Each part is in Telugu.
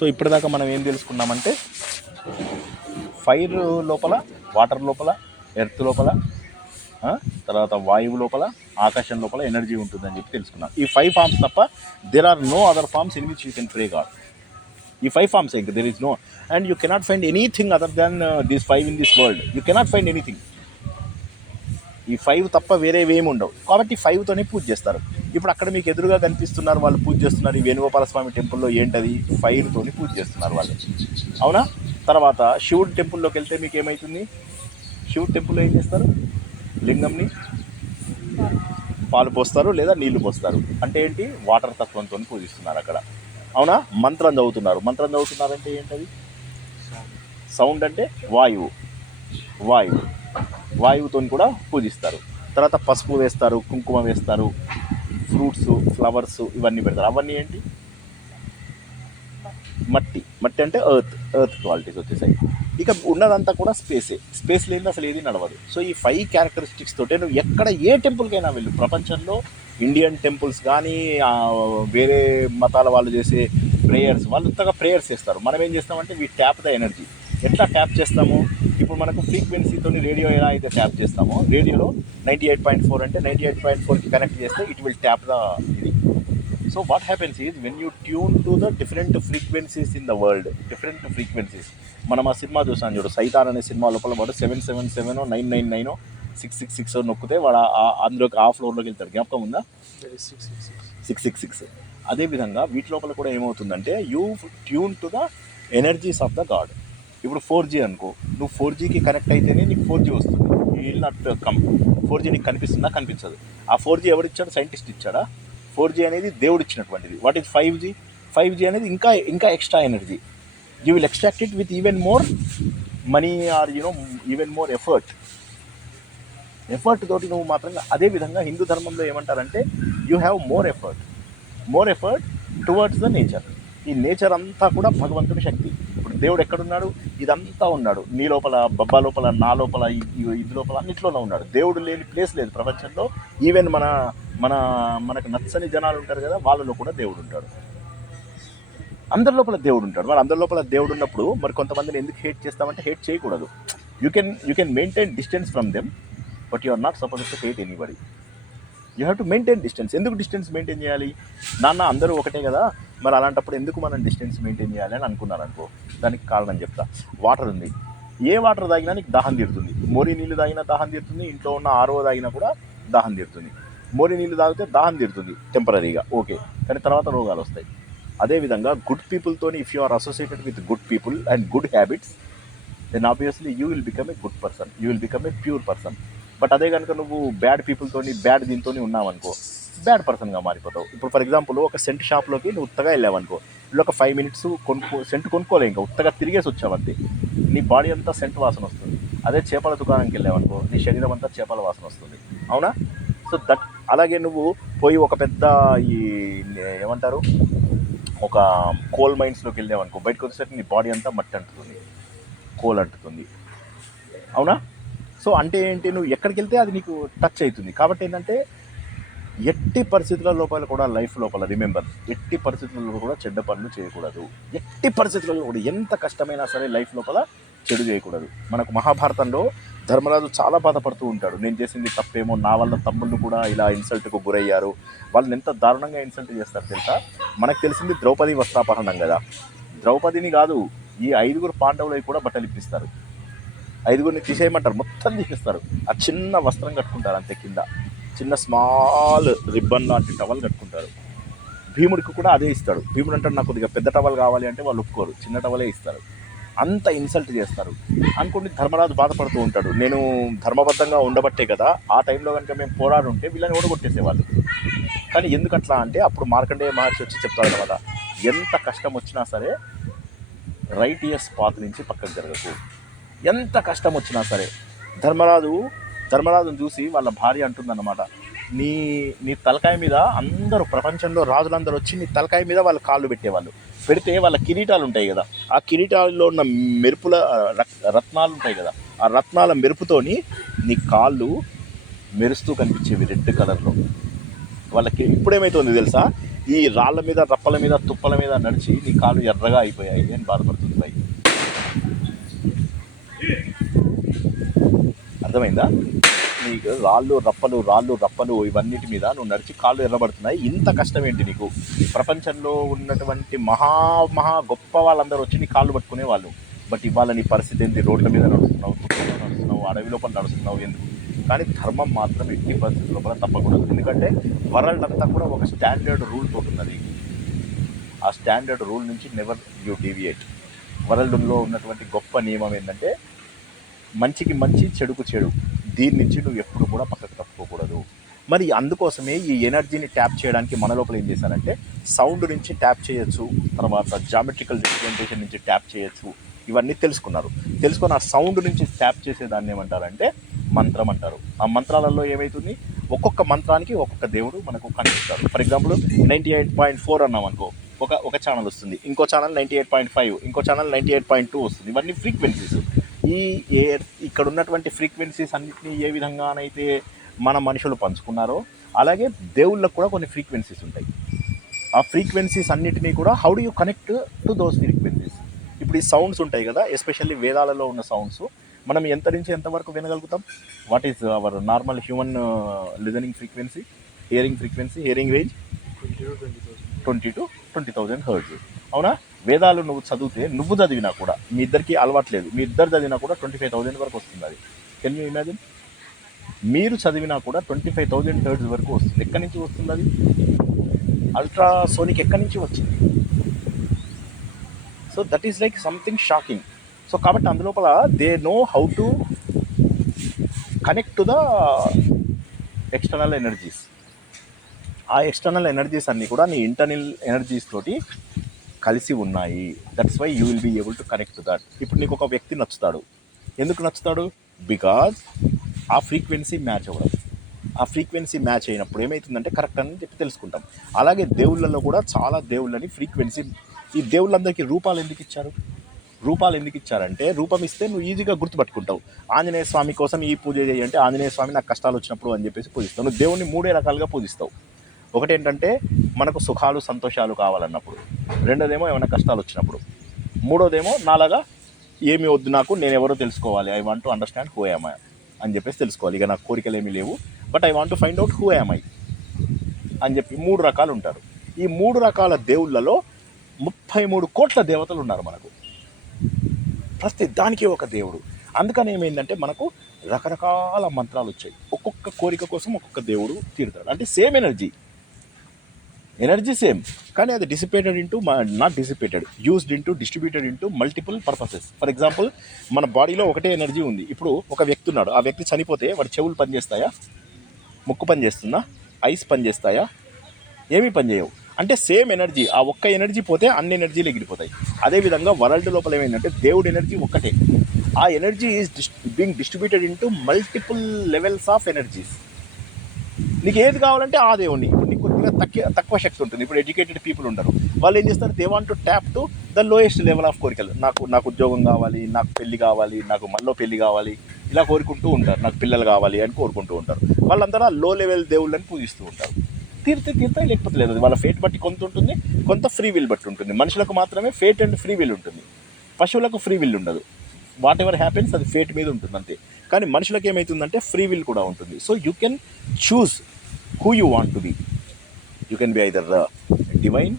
సో ఇప్పటిదాకా మనం ఏం తెలుసుకున్నామంటే ఫైర్ లోపల వాటర్ లోపల ఎర్త్ లోపల తర్వాత వాయువు లోపల ఆకాశం లోపల ఎనర్జీ ఉంటుందని చెప్పి తెలుసుకున్నాం. ఈ ఫైవ్ ఫార్మ్స్ తప్ప there are no other forms in which you can pray God ఈ ఫైవ్ ఫార్మ్స్ ఇంకా there is no and you cannot find anything other than this five in this world you cannot find anything ఈ ఫైవ్ తప్ప వేరేవి ఏమి ఉండవు. కాబట్టి ఫైవ్తోనే పూజ చేస్తారు. ఇప్పుడు అక్కడ మీకు ఎదురుగా కనిపిస్తున్నారు వాళ్ళు పూజ చేస్తున్నారు. ఈ వేణుగోపాల స్వామి టెంపుల్లో ఏంటది? ఫైర్తోని పూజ చేస్తున్నారు వాళ్ళు. అవునా? తర్వాత శివుడి టెంపుల్లోకి వెళ్తే మీకు ఏమవుతుంది శివుడి టెంపుల్లో ఏం చేస్తారు? లింగంని పాలు పోస్తారు లేదా నీళ్ళు పోస్తారు. అంటే ఏంటి? వాటర్ తత్వంతో పూజిస్తున్నారు అక్కడ. అవునా? మంత్రం చదువుతున్నారు. మంత్రం చదువుతున్నారంటే ఏంటది? సౌండ్ అంటే వాయువు. వాయువు. వాయువుతో కూడా పూజిస్తారు. తర్వాత పసుపు వేస్తారు కుంకుమ వేస్తారు ఫ్రూట్స్ ఫ్లవర్స్ ఇవన్నీ పెడతారు. అవన్నీ ఏంటి? మట్టి. మట్టి అంటే ఎర్త్. ఎర్త్ క్వాలిటీస్ వచ్చేసాయి. ఇక ఉన్నదంతా కూడా స్పేసే. స్పేస్ లేని అసలు ఏది నడవదు. సో ఈ ఫైవ్ క్యారెక్టరిస్టిక్స్ తోటే నువ్వు ఎక్కడ ఏ టెంపుల్కైనా వెళ్ళు. ప్రపంచంలో ఇండియన్ టెంపుల్స్ కానీ వేరే మతాల వాళ్ళు చేసే ప్రేయర్స్ వాళ్ళు ఇంతగా ప్రేయర్స్ చేస్తారు. మనం ఏం చేస్తామంటే వీ ట్యాప్ ద ఎనర్జీ ఎట్లా ట్యాప్ చేస్తాము? ఇప్పుడు మనకు ఫ్రీక్వెన్సీతో రేడియో ఎలా అయితే ట్యాప్ చేస్తామో రేడియోలో నైంటీ ఎయిట్ పాయింట్ ఫోర్ అంటే నైంటీ ఎయిట్ పాయింట్ ఫోర్కి కనెక్ట్ చేస్తే ఇట్ విల్ ట్యాప్ ద ఇది. So what happens is when you tune to the different frequencies in the world different frequencies మనం ఆ సినిమా చూసాం చూడు సైతాన్ అనే సినిమా లోపల వాడు seven seven seven nine nine nine six six six నొక్కితే వాడు ఆ- అందులోకి ఆ ఫ్లోర్లోకి వెళ్తాడు. జ్ఞాపకం ఉందా? సిక్స్ సిక్స్ సిక్స్ అదేవిధంగా వీటి లోపల కూడా ఏమవుతుందంటే you tune to the energies of the God ఇప్పుడు ఫోర్ జీ అనుకో. నువ్వు ఫోర్ జీకి కనెక్ట్ అయితేనే నీకు ఫోర్ జీ వస్తుంది. Will not come four G నీకు కనిపిస్తుందా? కనిపించదు. ఆ ఫోర్ జీ ఎవరిచ్చాడు సైంటిస్ట్ ఇచ్చాడా? ఫోర్ జీ అనేది దేవుడు ఇచ్చినటువంటిది what is five G five G అనేది ఇంకా ఇంకా extra energy you will extract it with even more money or you know even more effort effort తోటి నువ్వు మాత్రంగా అదే విధంగా హిందూ ధర్మంలో ఏమంటారంటే you have more effort more effort towards the nature ఈ నేచర్ అంతా కూడా భగవంతుని శక్తి. దేవుడు ఎక్కడున్నాడు? ఇదంతా ఉన్నాడు. నీ లోపల బబ్బా లోపల నా లోపల ఇది లోపల అన్నిట్లోనే ఉన్నాడు. దేవుడు లేని ప్లేస్ లేదు ప్రపంచంలో. ఈవెన్ మన మన మనకు నచ్చని జనాలు ఉంటారు కదా వాళ్ళలో కూడా దేవుడు ఉంటాడు. అందరి లోపల దేవుడు ఉంటాడు. మరి అందరి లోపల దేవుడు ఉన్నప్పుడు మరి కొంతమందిని ఎందుకు హేట్ చేస్తామంటే హేట్ చేయకూడదు. You can you can maintain distance from them but you are not suppose to hate anybody you have to maintain distance ఎందుకు డిస్టెన్స్ మెయింటైన్ చేయాలి? నాన్న అందరూ ఒకటే కదా? మరి అలాంటప్పుడు ఎందుకు మనం డిస్టెన్స్ మెయింటైన్ చేయాలి అని అనుకున్నాను అనుకో దానికి కారణం చెప్తా. వాటర్ ఉంది. ఏ వాటర్ తాగినా నీకు దాహం తీరుతుంది. మోరీ నీళ్ళు తాగినా దాహం తీరుతుంది. ఇంట్లో ఉన్న ఆరో తాగినా కూడా దాహం తీరుతుంది. మోరీ నీళ్ళు తాగితే దాహం తీరుతుంది టెంపరీగా ఓకే కానీ తర్వాత రోగాలు వస్తాయి. అదేవిధంగా good పీపుల్తోని if you are associated with good people and good habits then obviously you will become a good person you will become a pure person but అదే కనుక నువ్వు బ్యాడ్ పీపుల్తోని బ్యాడ్ దీంతో ఉన్నావనుకో బ్యాడ్ పర్సన్గా మారిపోతావు. ఇప్పుడు ఫర్ ఎగ్జాంపుల్ ఒక సెంట్ షాప్లోకి నువ్వు ఉత్తగా వెళ్ళావనుకో వీళ్ళు ఒక ఫైవ్ మినిట్స్ కొనుక్కో సెంట్ కొనుక్కోలే ఇంకా ఉత్తగా తిరిగేసి వచ్చావంతే నీ బాడీ అంతా సెంట్ వాసన వస్తుంది. అదే చేపల దుకాణంకి వెళ్ళావనుకో నీ శరీరం అంతా చేపల వాసన వస్తుంది. అవునా? సో దట్ అలాగే నువ్వు పోయి ఒక పెద్ద ఈ ఏమంటారు? ఒక కోల్ మైన్స్లోకి వెళ్ళావనుకో బయటకు వచ్చేసరికి నీ బాడీ అంతా మట్టి అంటుతుంది. కోల్ అంటుతుంది. అవునా? సో అంటే ఏంటి? నువ్వు ఎక్కడికి వెళ్తే అది నీకు టచ్ అవుతుంది కాబట్టి ఏంటంటే ఎట్టి పరిస్థితుల లోపల కూడా లైఫ్ లోపల రిమెంబర్ ఎట్టి పరిస్థితులలో కూడా చెడ్డ పనులు చేయకూడదు. ఎట్టి పరిస్థితులలో కూడా ఎంత కష్టమైనా సరే లైఫ్ లోపల చెడు చేయకూడదు. మనకు మహాభారతంలో ధర్మరాజు చాలా బాధపడుతూ ఉంటాడు. నేను చేసింది తప్పేమో నా వల్ల తమ్ముళ్ళు కూడా ఇలా ఇన్సల్ట్కు గురయ్యారు. వాళ్ళని ఎంత దారుణంగా ఇన్సల్ట్ చేస్తారు తెలుసా? మనకు తెలిసింది ద్రౌపది వస్త్రాపహరణం కదా. ద్రౌపదిని కాదు ఈ ఐదుగురు పాండవులకి కూడా బట్టలు ఇప్పిస్తారు ఐదుగురిని తీసేయమంటారు. మొత్తం తీసేస్తారు. ఆ చిన్న వస్త్రం కట్టుకుంటారు అంతే కింద. చిన్న స్మాల్ రిబ్బన్ లాంటి టవల్ కట్టుకుంటారు. భీముడికి కూడా అదే ఇస్తాడు. భీముడు అంటాడు నాకు కొద్దిగా పెద్ద టవల్ కావాలి అంటే వాళ్ళు ఒప్పుకోరు. చిన్న టవలే ఇస్తారు. అంత ఇన్సల్ట్ చేస్తారు. అనుకోండి ధర్మరాజు బాధపడుతూ ఉంటాడు. నేను ధర్మబద్ధంగా ఉండబట్టే కదా ఆ టైంలో కనుక మేము పోరాడు ఉంటే వీళ్ళని ఓడగొట్టేసేవాళ్ళు. కానీ ఎందుకు అట్లా అంటే అప్పుడు మార్కండేయ మహర్షి వచ్చి చెప్తాడు కదా ఎంత కష్టం వచ్చినా సరే రైట్ ఇయర్స్ పాత్ నుంచి పక్కకు జరగకు. ఎంత కష్టం వచ్చినా సరే ధర్మరాజు ధర్మరాజును చూసి వాళ్ళ భార్య అంటుందన్నమాట నీ నీ తలకాయ మీద అందరూ ప్రపంచంలో రాజులందరూ వచ్చి నీ తలకాయ మీద వాళ్ళు కాళ్ళు పెట్టేవాళ్ళు. పెడితే వాళ్ళ కిరీటాలు ఉంటాయి కదా ఆ కిరీటాల్లో ఉన్న మెరుపుల రత్నాలు ఉంటాయి కదా ఆ రత్నాల మెరుపుతోని నీ కాళ్ళు మెరుస్తూ కనిపించేవి రెడ్ కలర్లో. వాళ్ళకి ఇప్పుడేమైతుంది తెలుసా? ఈ రాళ్ళ మీద రప్పల మీద తుప్పల మీద నడిచి నీ కాళ్ళు ఎర్రగా అయిపోయాయి అని బాధపడుతుంది బైక్. అర్థమైందా? నీకు రాళ్ళు రప్పలు రాళ్ళు రప్పలు ఇవన్నిటి మీద నువ్వు నడిచి కాళ్ళు ఎర్రబడుతున్నాయి. ఇంత కష్టం ఏంటి నీకు? ప్రపంచంలో ఉన్నటువంటి మహా మహా గొప్ప వాళ్ళందరూ వచ్చి నీ కాళ్ళు పట్టుకునే వాళ్ళు. బట్ ఇవాళ నీ పరిస్థితి ఏంటి రోడ్ల మీద నడుస్తున్నావు నడుస్తున్నావు అడవి లోపల నడుస్తున్నావు ఎందుకు? కానీ ధర్మం మాత్రం ఎట్టి పరిస్థితుల లోపల తప్పకూడదు. ఎందుకంటే వరల్డ్ అంతా కూడా ఒక స్టాండర్డ్ రూల్ తోటి ఆ స్టాండర్డ్ రూల్ నుంచి నెవర్ యూ డీవియేట్. వరల్డ్లో ఉన్నటువంటి గొప్ప నియమం ఏంటంటే మంచికి మంచి చెడుకు చెడు. దీని నుంచి నువ్వు ఎప్పుడు కూడా పక్కకు తప్పుకోకూడదు. మరి అందుకోసమే ఈ ఎనర్జీని ట్యాప్ చేయడానికి మన లోపల ఏం చేశారంటే సౌండ్ నుంచి ట్యాప్ చేయొచ్చు తర్వాత జామెట్రికల్ రిప్రజెంటేషన్ నుంచి ట్యాప్ చేయొచ్చు. ఇవన్నీ తెలుసుకున్నారు. తెలుసుకొని ఆ సౌండ్ నుంచి ట్యాప్ చేసేదాన్ని ఏమంటారంటే మంత్రం అంటారు. ఆ మంత్రాలలో ఏమవుతుంది ఒక్కొక్క మంత్రానికి ఒక్కొక్క దేవుడు మనకు కనిపిస్తారు. For example ninety eight point four అన్నాం అనుకో ఒక ఒక ఛానల్ వస్తుంది. ఇంకో channel ninety eight point five ఇంకో channel ninety eight point two వస్తుంది. ఇవన్నీ ఫ్రీక్వెన్సీస్ ఈ ఏ ఇక్కడ ఉన్నటువంటి ఫ్రీక్వెన్సీస్ అన్నిటిని ఏ విధంగానైతే మన మనుషులు పంచుకున్నారో అలాగే దేవుళ్ళకు కూడా కొన్ని ఫ్రీక్వెన్సీస్ ఉంటాయి. ఆ ఫ్రీక్వెన్సీస్ అన్నిటినీ కూడా how do you connect to those frequencies ఇప్పుడు ఈ సౌండ్స్ ఉంటాయి కదా ఎస్పెషల్లీ వేదాలలో ఉన్న సౌండ్స్ మనం ఎంత నుంచి ఎంత వరకు వినగలుగుతాం? What is our normal human listening frequency hearing frequency hearing range twenty to twenty thousand hertz అవునా? వేదాలు నువ్వు చదివితే నువ్వు చదివినా కూడా మీ ఇద్దరికి అలవాట్లేదు మీ ఇద్దరు చదివినా కూడా ట్వంటీ ఫైవ్ థౌజండ్ వరకు వస్తుంది అది. కెన్ యూ ఇమాజిన్ మీరు చదివినా కూడా ట్వంటీ ఫైవ్ థౌజండ్ థర్డ్స్ వరకు వస్తుంది. ఎక్కడి నుంచి వస్తుంది అది? అల్ట్రాసోనిక్ ఎక్కడి నుంచి వచ్చింది? So that is like something shocking so కాబట్టి అందులోపల they know how to connect to the external energies ఆ ఎక్స్టర్నల్ ఎనర్జీస్ అన్నీ కూడా నీ ఇంటర్నల్ ఎనర్జీస్ తోటి కలిసి ఉన్నాయి. That's why you will be able to connect to that ఇప్పుడు నీకు ఒక వ్యక్తి నచ్చుతాడు. ఎందుకు నచ్చుతాడు? బికాజ్ ఆ ఫ్రీక్వెన్సీ మ్యాచ్ అవ్వడం. ఆ ఫ్రీక్వెన్సీ మ్యాచ్ అయినప్పుడు ఏమవుతుందంటే కరెక్ట్ అని చెప్పి తెలుసుకుంటాం. అలాగే దేవుళ్ళల్లో కూడా చాలా దేవుళ్ళని ఫ్రీక్వెన్సీ ఈ దేవుళ్ళందరికీ రూపాలు ఎందుకు ఇచ్చారు? రూపాలు ఎందుకు ఇచ్చారంటే రూపం ఇస్తే నువ్వు ఈజీగా గుర్తుపట్టుకుంటావు. ఆంజనేయ స్వామి కోసం ఈ పూజ చేయంటే ఆంజనేయ స్వామి నాకు కష్టాలు వచ్చినప్పుడు అని చెప్పేసి పూజిస్తావు. నువ్వు దేవుణ్ణి మూడే రకాలుగా పూజిస్తావు. ఒకటి ఏంటంటే మనకు సుఖాలు సంతోషాలు కావాలన్నప్పుడు. రెండోదేమో ఏమైనా కష్టాలు వచ్చినప్పుడు. మూడోదేమో నాలాగా ఏమి వద్దు నాకు నేను ఎవరో తెలుసుకోవాలి. I want to understand who I అని చెప్పేసి తెలుసుకోవాలి. ఇక నాకు కోరికలు ఏమీ లేవు but I want to find out who I అని చెప్పి మూడు రకాలు ఉంటారు. ఈ మూడు రకాల దేవుళ్ళలో ముప్పై మూడు కోట్ల దేవతలు ఉన్నారు మనకు. ప్రతి దానికి ఒక దేవుడు. అందుకని ఏమైందంటే మనకు రకరకాల మంత్రాలు వచ్చాయి. ఒక్కొక్క కోరిక కోసం ఒక్కొక్క దేవుడు తీరుతాడు. అంటే సేమ్ ఎనర్జీ. Energy same. కానీ అది dissipated into not dissipated used into distributed into multiple purposes for example మన బాడీలో ఒకటే ఎనర్జీ ఉంది. ఇప్పుడు ఒక వ్యక్తి ఉన్నాడు. ఆ వ్యక్తి చనిపోతే వాడి చెవులు పనిచేస్తాయా ముక్కు పనిచేస్తుందా ఐస్ పనిచేస్తాయా ఏమీ పని చేయవు. అంటే సేమ్ ఎనర్జీ ఆ ఒక్క ఎనర్జీ పోతే అన్ని ఎనర్జీలు ఎగిరిపోతాయి. అదేవిధంగా వరల్డ్ లోపల ఏమైందంటే దేవుడి ఎనర్జీ ఒక్కటే. ఆ energy is this being distributed into multiple levels of energies నీకు ఏది కావాలంటే ఆ దేవుని కూడా తక్కువ తక్కువ శక్తి ఉంటుంది. ఇప్పుడు ఎడ్యుకేటెడ్ పీపుల్ ఉండరు. వాళ్ళు ఏం చేస్తారు? They want to tap to the lowest level of కోరికలు నాకు నాకు ఉద్యోగం కావాలి నాకు పెళ్ళి కావాలి నాకు మళ్ళీ పెళ్ళి కావాలి ఇలా కోరుకుంటూ ఉంటారు. నాకు పిల్లలు కావాలి అని కోరుకుంటూ ఉంటారు. వాళ్ళందరూ ఆ లో లెవెల్ దేవుళ్ళని పూజిస్తూ ఉంటారు. తీరితే తీరుతాయి లేకపోతే లేదు. వాళ్ళ ఫేట్ బట్టి కొంత ఉంటుంది కొంత ఫ్రీ విల్ బట్టి ఉంటుంది. మనుషులకు మాత్రమే ఫేట్ అండ్ ఫ్రీ విల్ ఉంటుంది. పశువులకు ఫ్రీ విల్ ఉండదు. వాట్ ఎవర్ హ్యాపెన్స్ అది ఫేట్ మీద ఉంటుంది అంతే. కానీ మనుషులకు ఏమవుతుందంటే ఫ్రీ విల్ కూడా ఉంటుంది. So you can choose who you want to be you can be either divine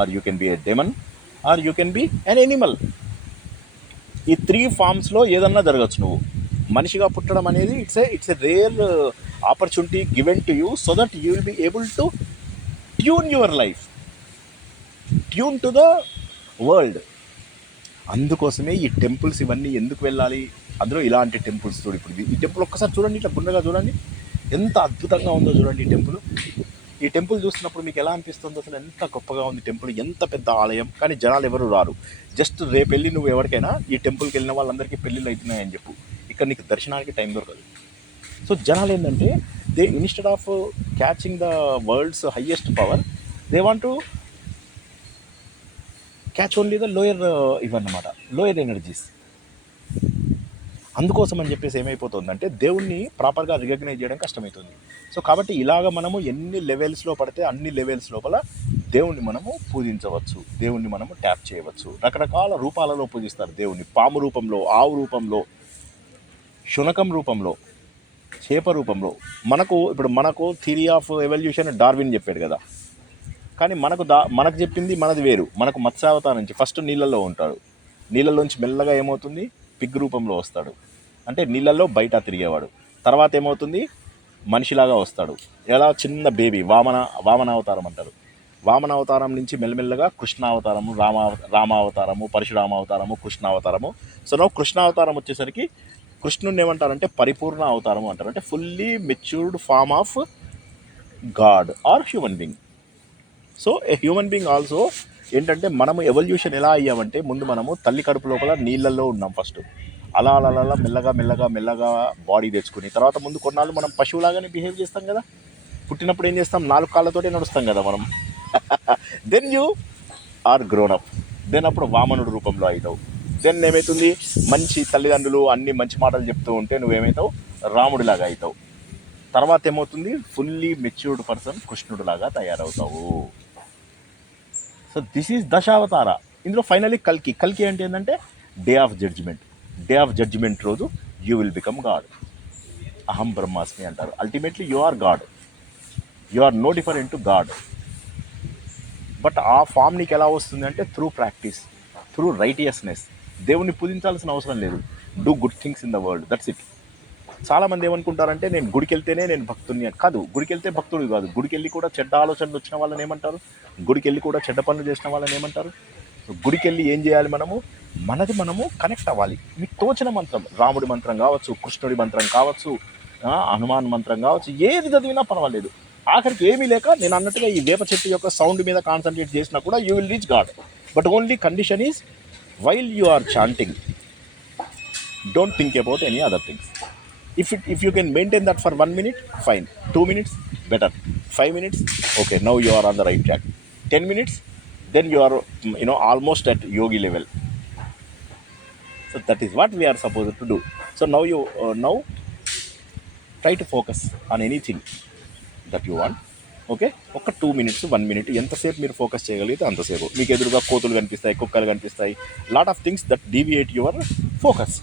or you can be a demon or you can be an animal ఈ త్రీ ఫామ్స్లో ఏదన్నా జరగచ్చు నువ్వు. మనిషిగా పుట్టడం అనేది it's a it's a rare opportunity given to you so that you will be able to tune your life tune to the world అందుకోసమే ఈ టెంపుల్స్ ఇవన్నీ ఎందుకు వెళ్ళాలి? అందులో ఇలాంటి టెంపుల్స్ చూడు ఇప్పుడు. ఈ టెంపుల్ ఒక్కసారి చూడండి ఇట్లా గుండగా చూడండి. ఎంత అద్భుతంగా ఉందో చూడండి ఈ టెంపుల్ ఈ టెంపుల్ చూస్తున్నప్పుడు మీకు ఎలా అనిపిస్తుంది? అసలు ఎంత గొప్పగా ఉంది టెంపుల్ ఎంత పెద్ద ఆలయం? కానీ జనాలు ఎవరు రారు. జస్ట్ రేపు వెళ్ళి నువ్వు ఎవరికైనా ఈ టెంపుల్కి వెళ్ళిన వాళ్ళందరికీ పెళ్ళిళ్ళు అవుతున్నాయని చెప్పు. ఇక్కడ నీకు దర్శనానికి టైం దొరకదు. సో జనాలు ఏంటంటే they instead of catching the world's highest power they want to catch only the lower ఇవన్నమాట. Lower energies. అందుకోసం అని చెప్పేసి ఏమైపోతుందంటే దేవుణ్ణి ప్రాపర్గా రికగ్నైజ్ చేయడం కష్టమవుతుంది సో కాబట్టి ఇలాగ మనము ఎన్ని లెవెల్స్లో పడితే అన్ని లెవెల్స్ లోపల దేవుణ్ణి మనము పూజించవచ్చు దేవుణ్ణి మనము ట్యాప్ చేయవచ్చు. రకరకాల రూపాలలో పూజిస్తారు దేవుణ్ణి. పాము రూపంలో ఆవు రూపంలో శునకం రూపంలో చేప రూపంలో. మనకు ఇప్పుడు మనకు థిరీ ఆఫ్ ఎవల్యూషన్ డార్విన్ చెప్పాడు కదా. కానీ మనకు దా మనకు చెప్పింది మనది వేరు. మనకు మత్స్యావతారం నుంచి ఫస్ట్ నీళ్ళల్లో ఉంటాడు నీళ్ళలోంచి మెల్లగా ఏమవుతుంది? పిగ్ రూపంలో వస్తాడు. అంటే నీళ్ళల్లో బయట తిరిగేవాడు. తర్వాత ఏమవుతుంది? మనిషిలాగా వస్తాడు. ఎలా చిన్న బేబీ వామన వామనావతారం అంటారు. వామన అవతారం నుంచి మెల్లమెల్లగా కృష్ణావతారము రామ రామావతారము పరశురామావతారము కృష్ణావతారము. సో నో కృష్ణావతారం వచ్చేసరికి కృష్ణుని ఏమంటారంటే పరిపూర్ణ అవతారం అంటారు. అంటే fully matured form of God or human being so a human being also ఏంటంటే మనము ఎవల్యూషన్ ఎలా అయ్యామంటే ముందు మనము తల్లి కడుపు లోపల నీళ్ళల్లో ఉన్నాం ఫస్ట్ అలా అలా అలా మెల్లగా మెల్లగా మెల్లగా బాడీ తెచ్చుకుని తర్వాత ముందు కొన్నాళ్ళు మనం పశువులాగానే బిహేవ్ చేస్తాం కదా? పుట్టినప్పుడు ఏం చేస్తాం? నాలుగు కాళ్ళతోటే నడుస్తాం కదా మనం? Then you are grown up then అప్పుడు వామనుడు రూపంలో అవుతావు దెన్ ఏమవుతుంది మంచి తల్లిదండ్రులు అన్ని మంచి మాటలు చెప్తూ ఉంటే నువ్వేమవుతావు రాముడిలాగా అవుతావు తర్వాత ఏమవుతుంది? Fully matured person కృష్ణుడిలాగా తయారవుతావు. So this is దశావతార. ఇందులో ఫైనలీ కల్కి. కల్కి అంటే ఏంటంటే day of judgement. Day of judgement రోజు యూ విల్ బికమ్ గాడ్. అహం బ్రహ్మాస్మి అంటారు. Ultimately you are God you are no different to God but ఆ ఫామ్ నీకు ఎలా వస్తుంది అంటే త్రూ ప్రాక్టీస్ త్రూ రైటియస్నెస్ దేవుణ్ణి పూజించాల్సిన అవసరం లేదు. Do good things in the world that's it చాలామంది ఏమనుకుంటారంటే నేను గుడికి వెళ్తేనే నేను భక్తుని అని. కాదు గుడికి వెళ్తే భక్తుడు కాదు. గుడికి వెళ్ళి కూడా చెడ్డ ఆలోచనలు వచ్చిన వాళ్ళని ఏమంటారు? గుడికి వెళ్ళి కూడా చెడ్డ పనులు చేసిన వాళ్ళని ఏమంటారు? గుడికి వెళ్ళి ఏం చేయాలి మనము? మనది మనము కనెక్ట్ అవ్వాలి. మీకు తోచిన మంత్రం. రాముడి మంత్రం కావచ్చు కృష్ణుడి మంత్రం కావచ్చు హనుమాన్ మంత్రం కావచ్చు ఏది చదివినా పర్వాలేదు. ఆఖరికి ఏమీ లేక నేను అన్నట్టుగా ఈ వేప చెట్టు యొక్క సౌండ్ మీద కాన్సన్ట్రేట్ చేసినా కూడా you will reach God. But only condition is while you are chanting don't think about any other things if it if you can maintain that for one minute fine two minutes better five minutes okay now you are on the right track 10 minutes then you are mm, you know almost at yogi level so that is what we are supposed to do so now you uh, now try to focus on anything that you want okay ఒక టూ మినిట్స్ వన్ మినిట్ ఎంతసేపు మీరు ఫోకస్ చేయగలిగితే అంతసేపు మీకు ఎదురుగా కోతులు కనిపిస్తాయి కుక్కలు కనిపిస్తాయి lot of things that deviate your focus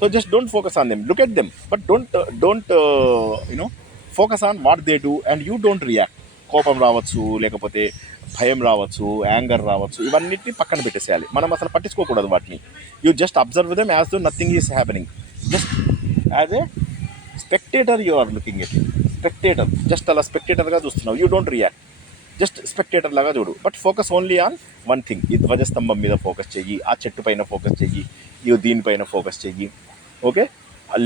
so just don't focus on them look at them but don't don't you know focus on what they do and you don't react కోపం రావచ్చు లేకపోతే భయం రావచ్చు యాంగర్ రావచ్చు ఇవన్నిటిని పక్కన పెట్టేసేయాలి. మనం అసలు పట్టించుకోకూడదు వాటిని. You just observe them as though nothing is happening just as a spectator you are looking at spectator just అలా స్పెక్టేటర్గా చూస్తున్నావు. You don't react just spectator లాగా చూడు. But focus only on one thing ఈ ధ్వజస్తంభం మీద ఫోకస్ చెయ్యి ఆ చెట్టు పైన ఫోకస్ చెయ్యి ఈ దీనిపైన ఫోకస్ చెయ్యి. ఓకే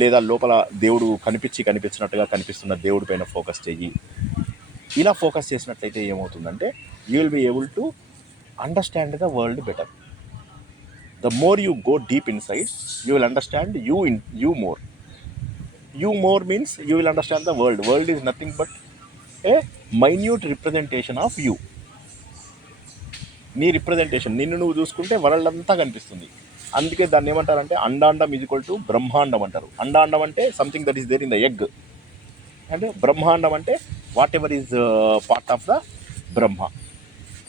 లేదా లోపల దేవుడు కనిపించి కనిపించినట్టుగా కనిపిస్తున్న దేవుడి పైన ఫోకస్ చెయ్యి. ఇలా ఫోకస్ చేసినట్లయితే ఏమవుతుందంటే you will be able to understand the world better the more you go deep inside you will understand you in you more you more means you will understand the world world is nothing but a minute representation of you నీ రిప్రజెంటేషన్ నిన్ను నువ్వు చూసుకుంటే వరల్డ్ అంతా కనిపిస్తుంది. అందుకే దాన్ని ఏమంటారంటే అండాండం ఈజ్ ఈక్వల్ టు బ్రహ్మాండం అంటారు. అండాండం అంటే something that is there in the egg అంటే బ్రహ్మాండం అంటే whatever is part of the Brahma.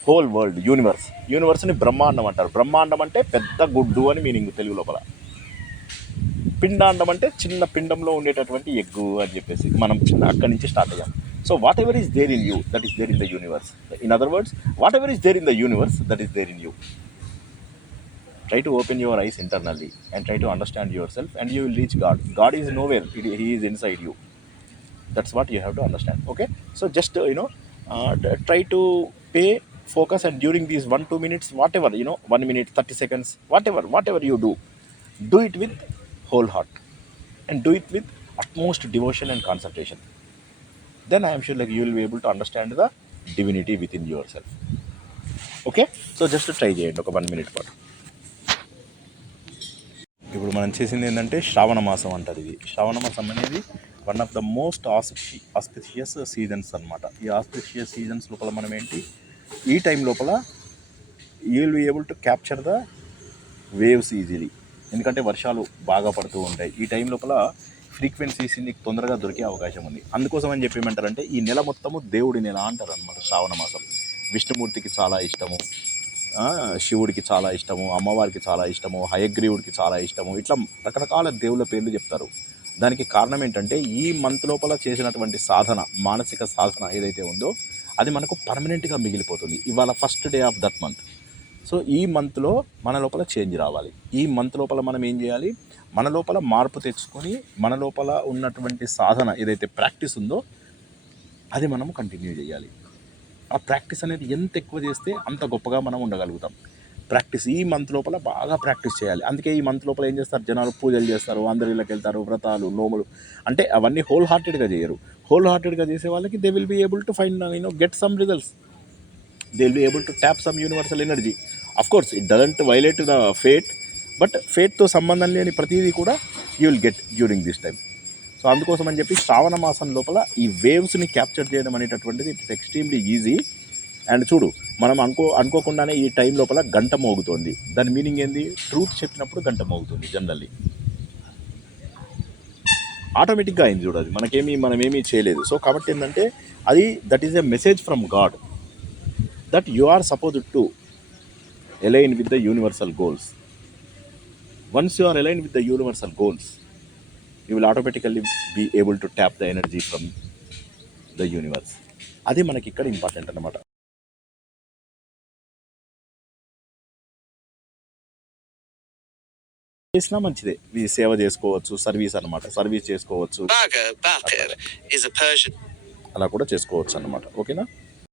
Whole world universe యూనివర్స్ని బ్రహ్మాండం అంటారు. బ్రహ్మాండం అంటే పెద్ద గుడ్డు అని మీనింగ్ తెలుగు లోపల. పిండాండం అంటే చిన్న పిండంలో ఉండేటటువంటి ఎగ్గు అని చెప్పేసి మనం చిన్న అక్కడి నుంచి స్టార్ట్ అయ్యాం. So, whatever is there in you, that is there in the universe. In other words, whatever is there in the universe, that is there in you. Try to open your eyes internally and try to understand yourself, and you will reach God. God is nowhere, He is inside you. That's what you have to understand. Okay? So, just, uh, you know, uh, try to pay focus and during these one two minutes whatever you know one minute 30 seconds whatever whatever you do do it with whole heart and do it with utmost devotion and concentration then I'm sure like you will be able to understand the divinity within yourself okay so just try చేయండి ఒక వన్ మినిట్ పాటు. ఇప్పుడు మనం చేసింది ఏంటంటే శ్రావణ మాసం అంటారు ఇది. శ్రావణ మాసం అనేది వన్ ఆఫ్ ద మోస్ట్ ఆస్పిషి ఆస్పిషియస్ సీజన్స్ అనమాట ఈ ఆస్పిషియస్ సీజన్స్ లోపల మనం ఏంటి? ఈ టైం లోపల you will be able to capture the waves easily ఎందుకంటే వర్షాలు బాగా పడుతూ ఉంటాయి. ఈ టైం లోపల ఫ్రీక్వెన్సీస్ నీకు తొందరగా దొరికే అవకాశం ఉంది. అందుకోసం అని చెప్పి ఏమంటారంటే ఈ నెల మొత్తము దేవుడి నెల అంటారు అనమాట శ్రావణ మాసం. విష్ణుమూర్తికి చాలా ఇష్టము శివుడికి చాలా ఇష్టము అమ్మవారికి చాలా ఇష్టము హయగ్రీవుడికి చాలా ఇష్టము ఇట్లా రకరకాల దేవుళ్ళ పేర్లు చెప్తారు. దానికి కారణం ఏంటంటే ఈ మంత్ లోపల చేసినటువంటి సాధన మానసిక సాధన ఏదైతే ఉందో అది మనకు పర్మనెంట్గా మిగిలిపోతుంది. ఇవాళ first day of that month. So ఈ మంత్లో మన లోపల చేంజ్ రావాలి. ఈ మంత్ లోపల మనం ఏం చేయాలి? మన లోపల మార్పు తెచ్చుకొని మన లోపల ఉన్నటువంటి సాధన ఏదైతే ప్రాక్టీస్ ఉందో అది మనము కంటిన్యూ చేయాలి. ఆ ప్రాక్టీస్ అనేది ఎంత ఎక్కువ చేస్తే అంత గొప్పగా మనం ఉండగలుగుతాం. ప్రాక్టీస్ ఈ మంత్ లోపల బాగా ప్రాక్టీస్ చేయాలి. అందుకే ఈ మంత్ లోపల ఏం చేస్తారు? జనాలు పూజలు చేస్తారు అందరి ఇళ్ళకి వెళ్తారు వ్రతాలు నోములు. అంటే అవన్నీ హోల్ హార్టెడ్గా చేయరు. హోల్ హార్టెడ్గా చేసే వాళ్ళకి they will be able to find you know get some results they will be able to tap some universal energy of course it doesn't violate the fate but ఫేట్తో సంబంధం లేని ప్రతిదీ కూడా you will get during this time so అందుకోసం అని చెప్పి శ్రావణ మాసం లోపల ఈ వేవ్స్ని క్యాప్చర్ చేయడం అనేటటువంటిది ఇట్స్ ఎక్స్ట్రీమ్లీ ఈజీ అండ్ చూడు మనం అనుకో అనుకోకుండానే ఈ టైం లోపల గంట మోగుతోంది. దాని మీనింగ్ ఏంది? ట్రూత్ చెప్పినప్పుడు గంట మోగుతుంది జనరల్లీ ఆటోమేటిక్గా అయింది చూడు అది. మనకేమీ మనం ఏమీ చేయలేదు. సో కాబట్టి ఏంటంటే అది that is a message from God that you are suppose to align with the universal goals Once you are aligned with the universal goals, you will automatically be able to tap the energy from the universe. అది మనకి ఇక్కడ ఇంపార్టెంట్ అనమాట చేసినా మంచిదే ఈ సేవ చేసుకోవచ్చు సర్వీస్ అన్నమాట సర్వీస్ చేసుకోవచ్చు అలా కూడా చేసుకోవచ్చు అన్నమాట ఓకేనా